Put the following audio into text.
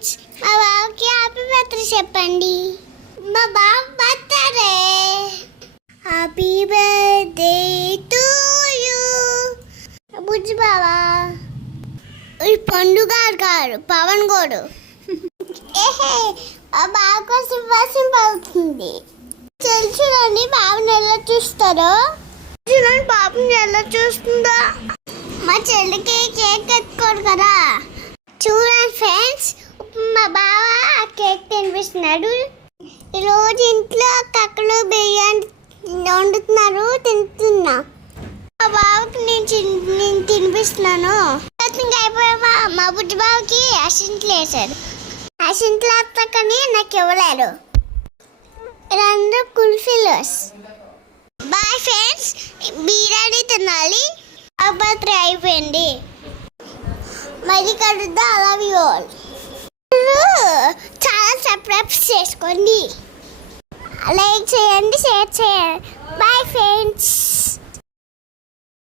Friends, మా బాబుకి happy birthday చెప్పండి. మా బాబు birthday. Happy birthday to you. Bujji బావా, ఈ పండుగ గారు పవన్ గోడు ఏహే ఆ బాబు కోసం వర్షం పడుతుంది. చూడండి బాబుని ఎలా చూస్తారో. చూడండి బాబుని ఎలా చూస్తుందో. మా చెల్లికి కేక్ ఎత్తుకోడు కదా. చూడండి ఫ్రెండ్స్, మా బావ కేక్ తినిపిస్తున్నాడు. ఈరోజు ఇంట్లో కక్కలు బిర్యానీ వండుతున్నారు, తింటున్నా. మా బావకి నేను తినిపిస్తున్నాను. అయిపోయావా? మా బుజ్జి బావకి అసింట్లు వేశారు. అసింట్లు వేస్తాకని నాకు ఇవ్వలేరు. వీళ్ళందరూ కుల్ఫీలోస్. బాయ్ ఫ్రెండ్స్, బిర్యానీ తినాలి. బర్త్డే అయిపోయింది. మళ్ళీ కలుద్దాం. I love you all. చాలా సబ్స్క్రైబ్ చేసుకోండి, లైక్ చేయండి, షేర్ చేయండి. Bye friends.